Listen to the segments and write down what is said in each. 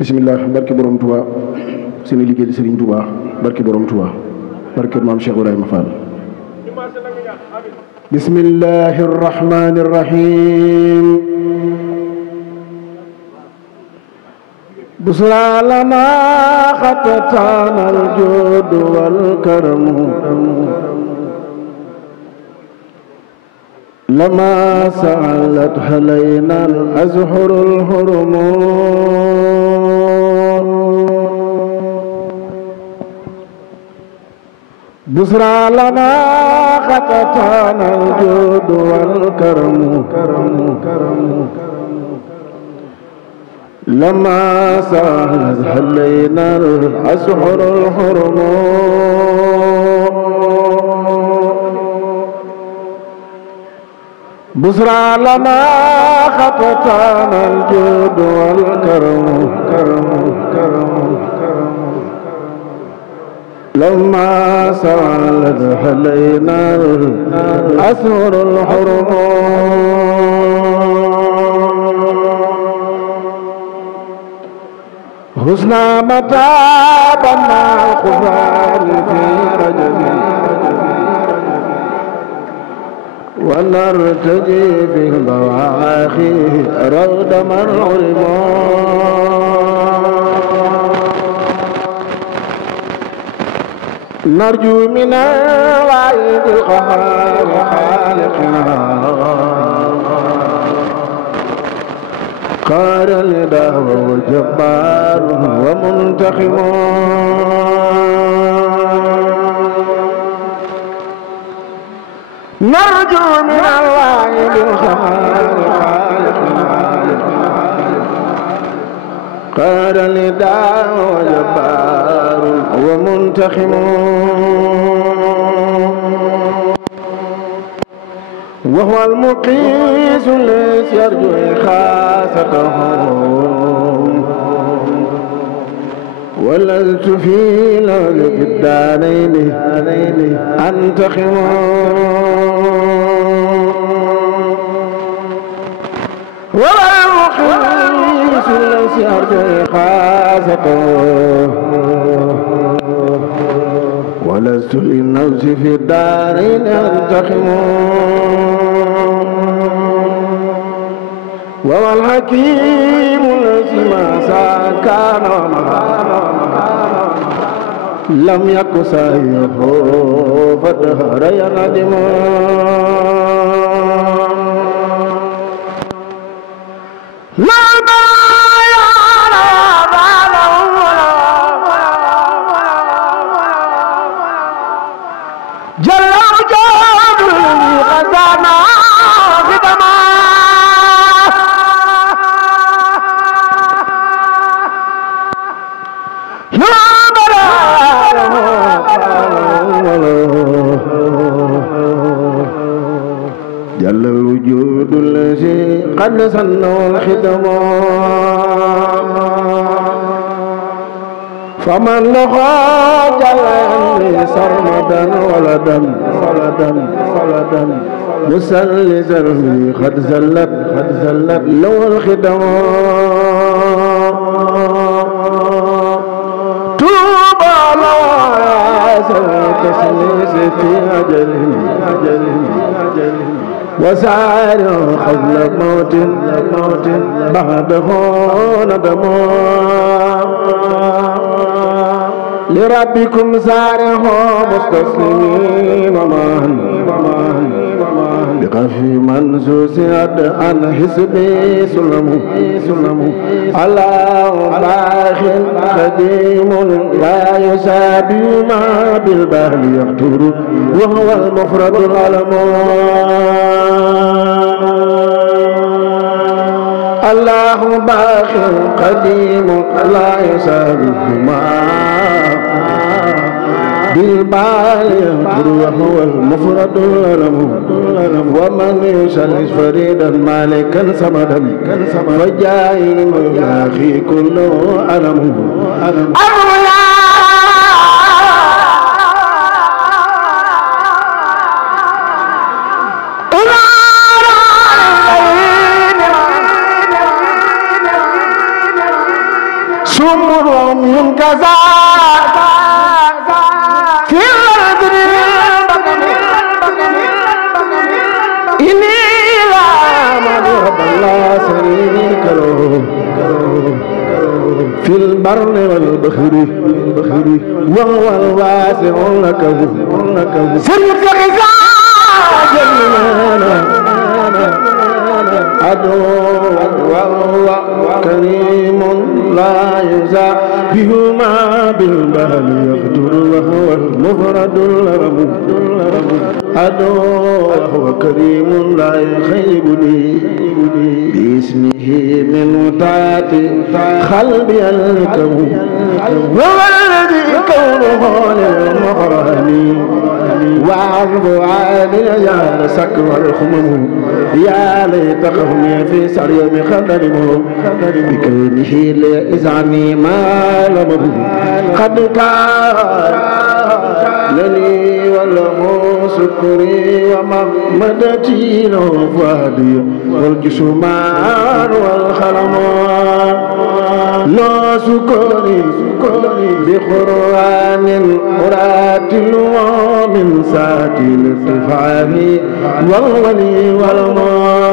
bisimilah barke borom Touba seen liggéey Serigne Touba barke borom Touba barke maam Cheikh Ibrahima Fall. bismillahi rahmani rahim. busra lana xatataana aljuud wal karamu lama saalat halayna al azhurul hurumu busra lana xatataana aljuud wal karamu لما سالت حلينا الأسحر الحرم بشرى لنا خطتنا الجود والكرم لما سالت حلينا الأسحر الحرم حسنا متابا مع الكفار في رجب ونرتجي في البواخي رغد من علم نرجو من الوعيد القهار خالقنا قال الإله الجبار ومنتقم نرجو من الله بالخالق قال الإله الجبار ومنتقم وهو المقيس الذي يرجو خاصته ولست في لغة الدارين أنتقم وهو المقيس الذي يرجو خاصته ولست للنفس في الدارين أنتقم وهو الحكيم الذي ما كان لم يك سعيه فالدهر يندم جل الوجود الذي قد سنه الخدم فمن له جل سرمدا ولدا مسلسا قد زلت له الخدم طوبى له تسليس في أجل وسائر قبل موت بعده ندم لربكم سارح مستسلمين ومان بقفي منزوس عن حسبي سلم الله باخ قديم لا يسابي ما بالبهل يقتر وهو المفرد العلم الله باخ قديم لا يسابي ما بالبال يقدر وهو المفرد العلم ومن يسلس فريدا مالكا صمدا فجائل يا اخي كله علم سمر منكسا في الأرض إني لا مذهب لا شريك له في البر والبحر وهو الواسع لكه سرك غزاء جنانا عدو وهو كريم لا يزابهما بالبال يقدر وهو المفرد الرب عدو وهو كريم لا يخيبني باسمه من متعة قلبي الكون هو الذي كونه للمغراني وعرض عالي يا سكر الخمم يا ليت قومي في سريم خدرهم بكونه ليزعني ما لمه قد كان لني وله سكري ومغمدتي له فادي والجسمان والخلمان لا سكري بقرآن أراتل ومن ساتي الارتفاع والولي والماء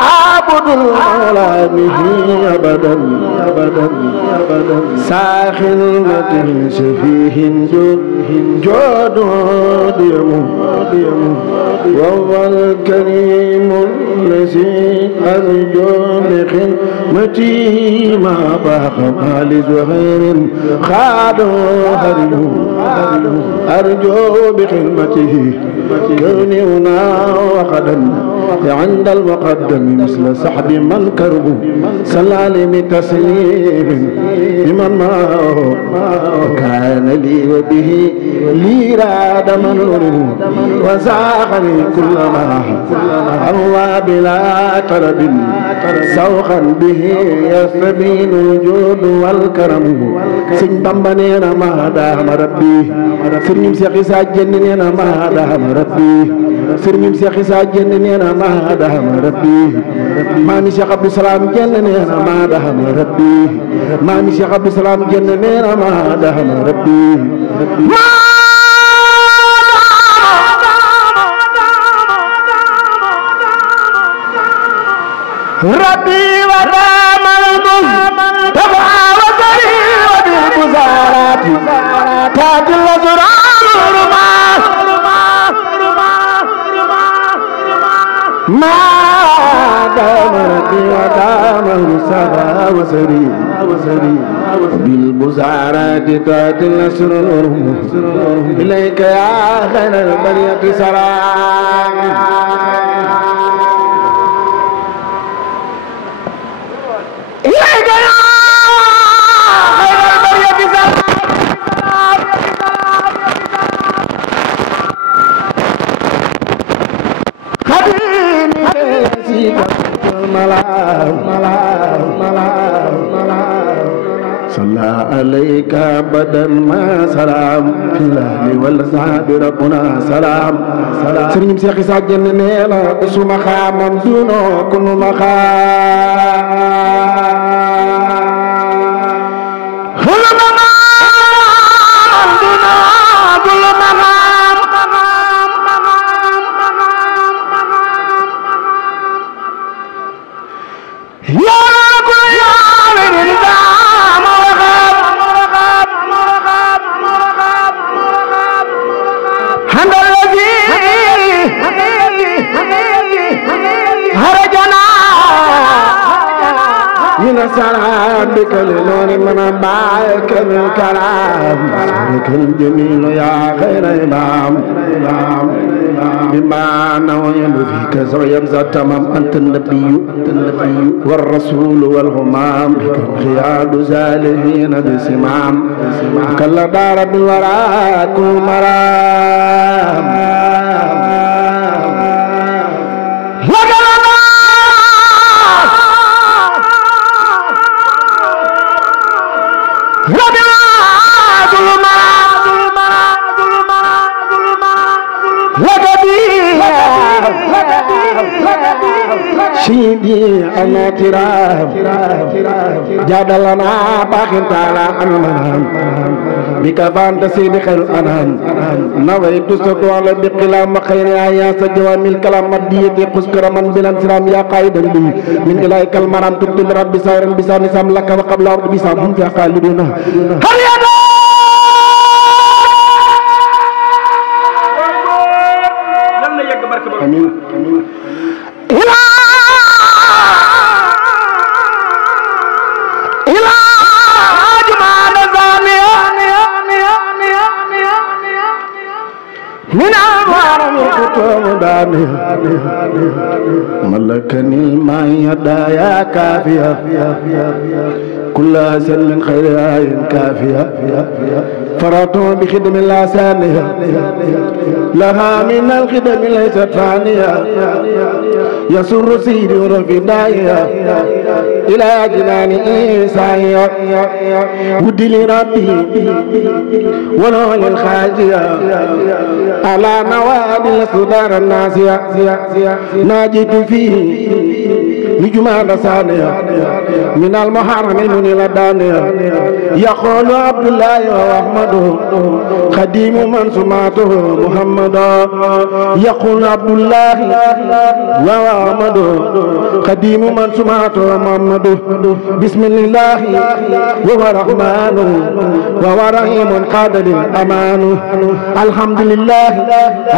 أعبد المولى به أبدا ساخنة شفيه جود وهو الكريم الذي أرجو بخدمتي ما باق مال زهير خاد هرم أرجو بخدمته كوني هنا وقدا عند المقدم مثل سحب من كرب سلالم تسليم بمن معه وكان لي وبه لي راد منور وزاخني كلما الله بلا طلب سوخا به يستبين الجود والكرم سن بامبانينا ما دام ربي سرنيم سيخي ساجنينا ما دام ربي سرنيم سيخي ساجنينا ما دام ربي مامي شيخ عبد السلام جننينا ما دام ربي مامي شيخ عبد السلام جننينا ما دام ربي ربي ودام المصطفى وزري وبالبزارات تاج الأزرار ما دام ربي ودام المصطفى وزري بالبزارات تاج الأزرار إليك يا خير البرية سلام صلى عليك أبدا ما سلام في الأهل والأصحاب ربنا سلام سريم سيخي ساجن نيلا بسو مخام دونو كل سلام بك لنور من بايك بالكلام سبحانك الجميل يا خير إمام بما نوين فيك سويا تمام أنت النبي والرسول والهمام بك خياد زالهين بسمام كلا دار بالوراء كل مرام سيدي أنا تراب جادلنا باخر تعالى أنمنا بك فانت سيدي خير الأنام نويت سكوال بقلام خير آيات جوامي الكلام مديتي قسكر من بالانسرام يا قائدا بي من إليك المرام تبتل رب سائرا بسان سام لك وقبل أرض بسام هم يا قالدون هل يدا آمين من أمام الكتب داني ملكني الماء يدايا كافية كل سن من خير عين كافية فرطوا بخدم الله ثانية لها من الخدم ليست ثانية يسر سيدي في داية إلى جنان إيسايا ودي لربي ولو للخاجية على نوادي الصدار الناسية ناجد فيه لجمال ثانية من المحرم المنيل الدانية يقول عبد الله وأحمد خديم من سماته محمد يقول عبد الله وأحمد خديم من سماته محمد بسم الله وهو رحمن وهو رحيم قاد للأمان الحمد لله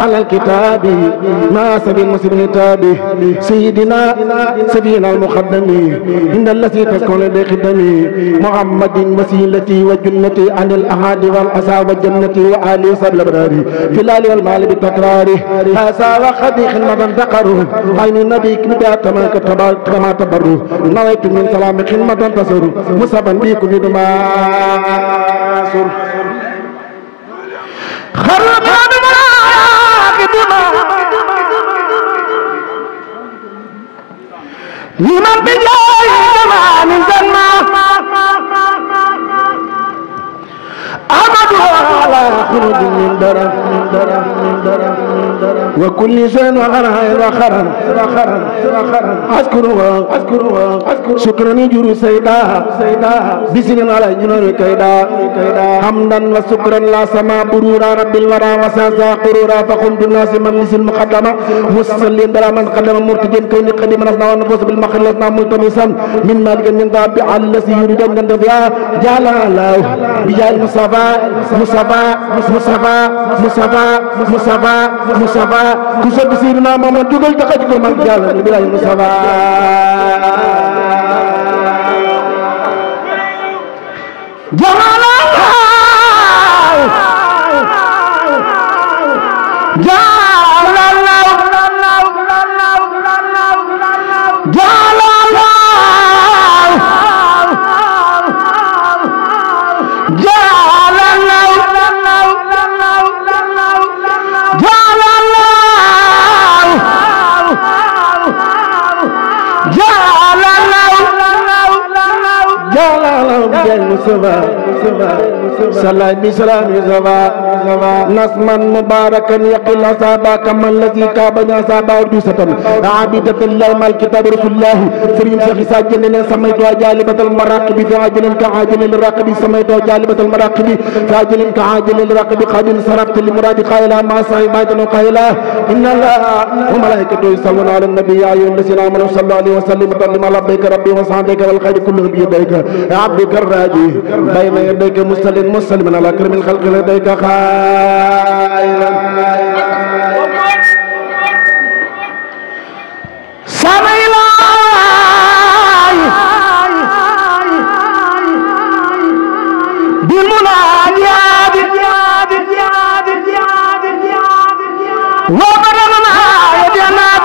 على الكتاب ما سبي المسلم تابه سيدنا سبينا المقدم إن الذي تكون بخدمي محمد وسيلتي وجنتي عن الأحد والأسى والجنة وآلي صبر الأبرار في الآل والمال بالتكرار هذا وخدي خدمة ذكره عين النبي كما تبروا نويت من سلام خدمة تصر مصابا بكم دما خرب لمن بجاي زمان أحمد على خروج من درم وكل شيء وخرا أذكر شكرا يجر سيدا بسن على جنور كيدا حمدا وشكرا لا سما برورا رب الورى وساسا قرورا فقم بالناس من لس المقدمة مسلم بلا من قدم مرتجن كون قدم نفسنا ونفوس بالمخلصنا ملتمسا من مالك من ذاب على الذي يريد أن يندفع جعل الله بجاه مصطفى كسب سيدنا محمد جوجل تكاجو من جال بلا مصطفى جمال صلى بسلام زوا نسما مباركا يقل أصابك من الذي كابنا أصابه أرجوسة عابدة الله مع الكتاب رسول الله سريم شيخ ساجن سميتها جالبة المراقب في عاجل كعاجل الراقب سميتها جالبة المراقب في عاجل كعاجل الراقب قد انصرفت لمراد قائلا ما صاحبات قائلا إن الله وملائكته يصلون على النبي يا أيها الذين آمنوا صلوا عليه وسلموا تسليما لبيك ربي وسعديك والخير كله بيديك عبدك الراجي بين يديك مسلم على كرم الخلق لديك خيرا سمي بالمناجات وبرمنا يدينات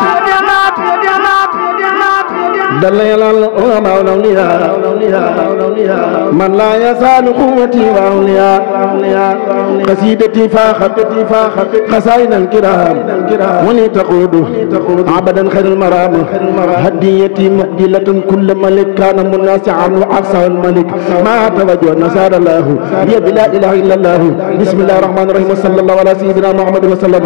دل يلال العلماء والأولياء من لا يزال قوتي وأولياء قصيدتي فاخت خزائن الكرام ولي تقود عبدا خير المرام هديتي مقبلة كل ملك كان مناسعا وأقصى الملك ما توجه نصار الله بيد لا إله إلا الله بسم الله الرحمن الرحيم وصلى الله على سيدنا محمد وسلم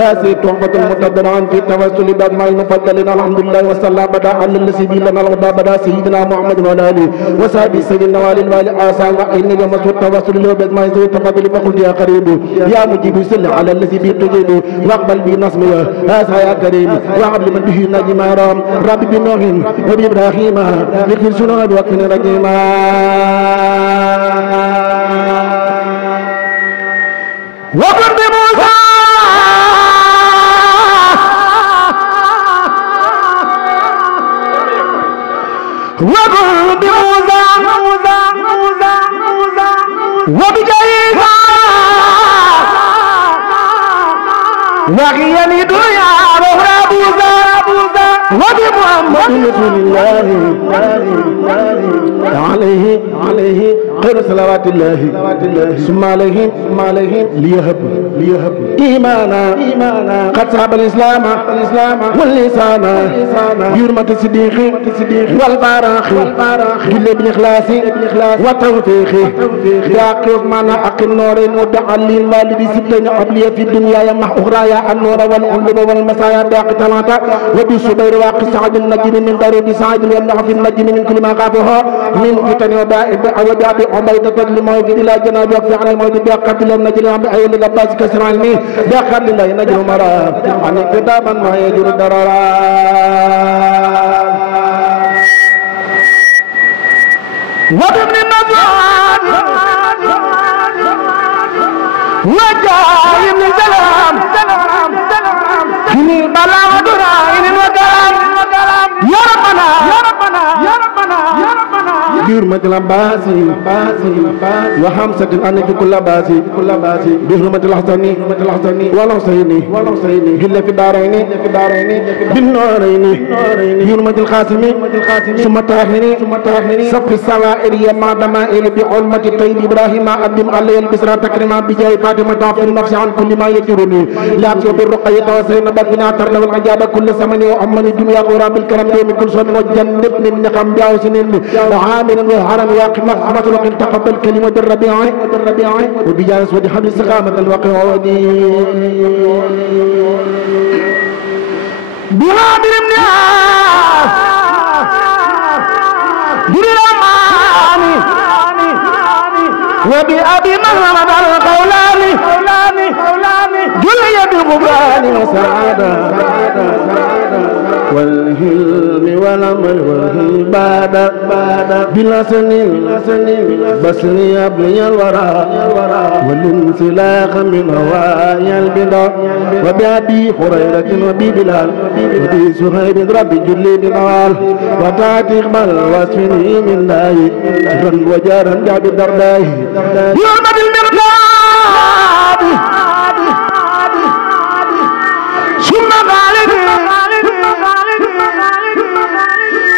هذه تحفة متضرعا في التوسل بأجمع المفضلين الحمد لله وصلى بدا على الذي لنا الهدى بدا سيدنا محمد وعلى آله وصحبه سيدنا والي آسان وإن يوم التوسل له بأجمع ذوي التفضل فقلت يا قريب يا مجيب سل على الذي به تجيب واقبل به نصمه هذا يا كريم وعبد من به نجم رام ربي بنوح وبإبراهيم لكل سنة وكن رجيما وقل بموسى وقل بموسى وبجيسى وغيني دنيا وهرى بوسى وبمحمد رسول الله عليه خير صلوات الله ثم عليهم ليهب إيمانا قد صاب الإسلام واللسان بحرمة الصديق والبراخ جل بالإخلاص والتوفيق يعقوب معنا أقل النورين ودعا للوالد ستين أبلي في الدنيا يمح أخرى يا النور والعلم والمسايا باقي ثلاثة وبالصبير واقي سعد النجم من دارود سعد ويمنع في النجم من كل ما خافها من فتن وبائب وجاب عبيدة لموت إلى جناب وقف عن الموت بأقد النجل عن بأيل الأباس كسر علمي بأقد الله نجل مرا عن كتابا ما يجر الدرارا وابن النجوان وجاء من سلام من البلاء ودرائن وكلام يا ربنا بحرمة العباس وحمسة أنك كل باسي بحرمة الحسن والحسين هل في دارين بالنورين بحرمة القاسم ثم الطاهر صف السوائر يما دمائر بحرمة طيب إبراهيم أبدم علي البسرى تكرما بجاي فاطمة تعفي النفس عن كل ما يجرني لا أبسط بالرقية وسينا بنا ترد والعجاب كل سمن وأمن الدنيا غراب الكرم يوم كل صوم وجنبني النقم بأوسنين وعامل وحرم واقم محمد وقل تقبل كلمة الربيع وبجانس ودي حبل سخامة الوقع ودي بغابر من بالرماني وبأبي محمد القولاني جلي بالغفران وسعادة والهلم والعمل والعبادة بلا سنين بسني أبني الورى والانسلاخ من هوايا البدع وبأبي هريرة وبي بلال وبي سهيب ربي جلي بنوال وتعطي إقبال واسفني من الله سرا وجارا جاب الدرداء يرمى بالمرقاد ثم غالب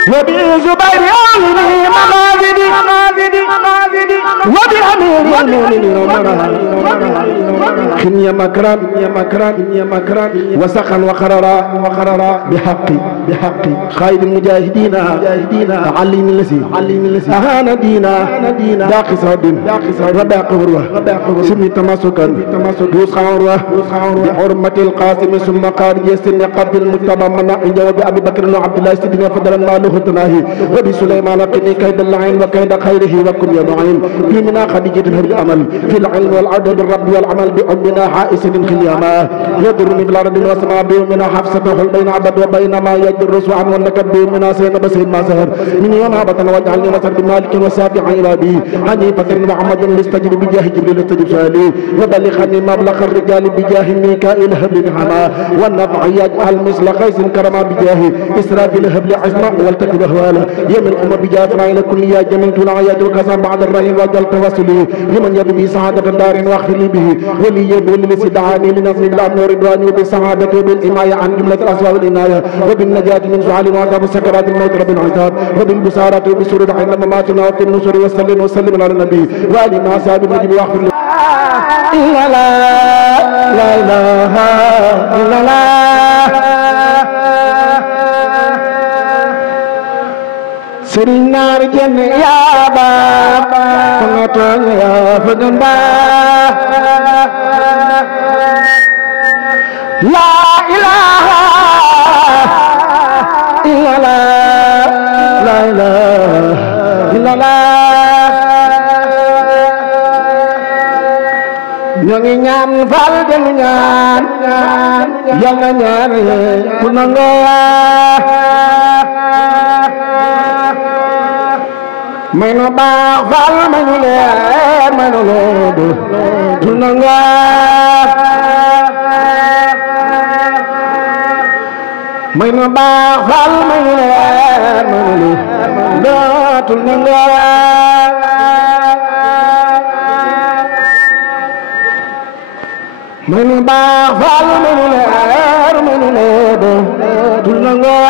وبزبير آله مغازدي وبأمير المؤمنين خنيا مكران وسخا وخررا بحق خير المجاهدين علم الذي أهان دينا داقص الدين ربع قبروه سمي تماسكا دوس خاروه بحرمة القاسم ثم قارج سن قبل المتبع منع جواب أبي بكر وعبد الله سيدنا فضل المال تناهي وبسليمان قني كيد اللعين وكيد خيره وكن يا معين في منا خديجة الأمل في العلم والعدل بالرب والعمل بأمنا حائس خليما يضرني بالأرض والسماء بيومنا حفصة بين عبد وبين ما يجر سوعا والنكب بيومنا سينب سيد ما سهر من يوم هبطا واجعلني وسر بمالك وسافع عبادي حنيفة محمد لاستجب بجاه جبريل استجب سالي وبلغني مبلغ الرجال بجاه ميكائيل هب لي حما والنفع يجعل مثل قيس كرما بجاه إسرافيل هب لي عزما والتكب أهوالا يمن أم بجاه إلى كل يا جميل طول عياد وكسام بعد الرحيم وجل توسلي لمن يبني سعادة دار واغفر لي به ولي وللذي دعاني لنصر الامن ورضواني وبالسعاده وبالحمايه عن جمله الاسباب والعنايه وبالنجاه من سؤال وعذاب سكرات الموت رب العذاب وبالبصارة وبسرور عند مماتنا وفي النصر وسلم على النبي وآل ما أصحاب النجم واغفر لي إلا لا إله إلا الله sëriñ naar jenn yaa baax fa nga tooñ yaa fa gën baax laa ilaaha illallah laa ilaaha illallah ñoo ngi ñaan fal del ñaan yal na ñaan ku nangoo may nu baax fal may nu leer may nu loodu tu nangoo may nu baax fal may nu leer may nu loodu tu nangoo may nu baax fal may nu leer may nu loodu tu nangoo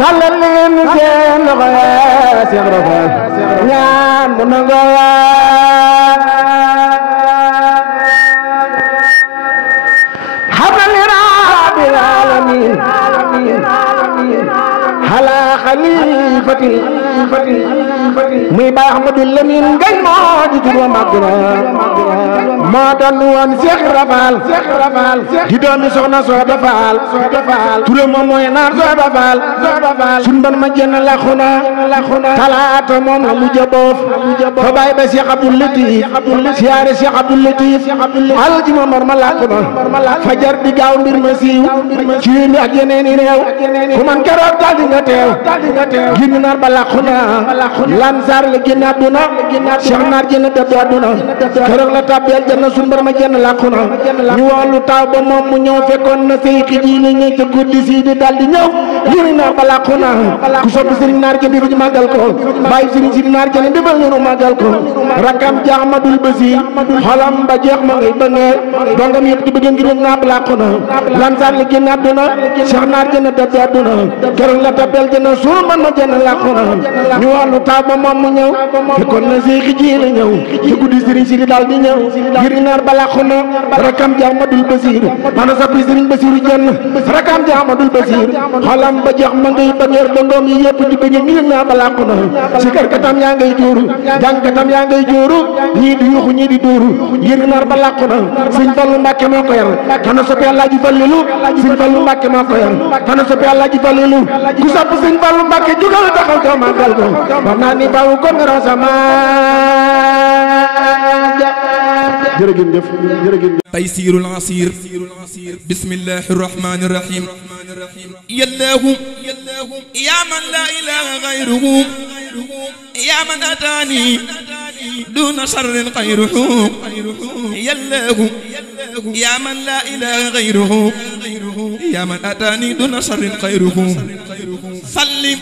tàllal leen seen loxo Seex Rafal ñaan mu nangoo xamna li rabbil alamin ala xalifatil muy Baay Ahmadu Lamin Gaye moo di tur wa màgg na moo doon woon Seex Rafal di doomi soxna Sooda Faal ture moom mooy naar Sooda Faal sun ban ma jenn laxuna talaata moom la mu jaboof fa baay ba Seex Abdul Latif siyaare Seex Abdul Latif alji ma mar ma laxuna fajar di gaaw mbir ma siiw ci mi ak yeneen i réew ku man keroog daal di nga teew génn naar ba laxuna Lansar la génn àdduna Cheikh naar jenn dëddu àdduna keroog la tàbbeel janna sun bar ma jenn làquna ñu woolu taw ba moom mu ñëw fekkoon na seyxi ji li ñëw ca guddi sii di daal di ñëw génn naar ba làquna ku sopp sëriñ naar jënd bi ñu màggal ko bàyyi sëriñ si naar jënd bi bal ñu màggal ko rakam ji Ahmadul Basiir xolam ba jeex ma ngay bëngee dongam yëpp di bëgg ngir naar ba làquna Lansar la génn àdduna Cheikh naar jenn dëddu àdduna keroog la tàbbeel janna sun bar ma jenn làquna ñu woolu taw ba moom mu ñëw fekkoon na seyxi ji la ñëw ca guddi sëriñ si di daal di ñëw ngir naar ba làquna rakam ji Ahmadul Basiir ana sappi sëriñ Basiiru jenn rakam ji Ahmadul Basiir xolam ba jeex ma ngay bëggeer ba ngoom yi yëpp di bëgg ngir naar ba làquna si kër katam yaa ngay jooru jàng katam yaa ngay jooru ñii di yuxu ñii di dóoru ngir naar ba làquna sëñ Fallu Mbàkke moo ko yar ana soppi Alaaji Fallilu sëñ Fallu Mbàkke moo ko yar ana soppi Alaaji Fallilu ku sopp sëñ Fallu Mbàkke jugal taxaw ko màggal ko wax naa ni bawu ko ngaro sama jërëjëf taysirul asir bismillahir rahmanir rahim yallahu ya man la ilaha ghayruhu ya man atani duna sharrin ghayruhu yallahu ya man la ilaha ghayruhu ya man atani duna sharrin ghayruhu sallim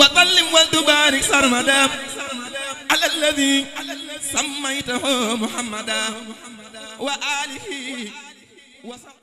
wa sallim wa tubarik sarmada على الذي سميته محمدا وآله وصحبه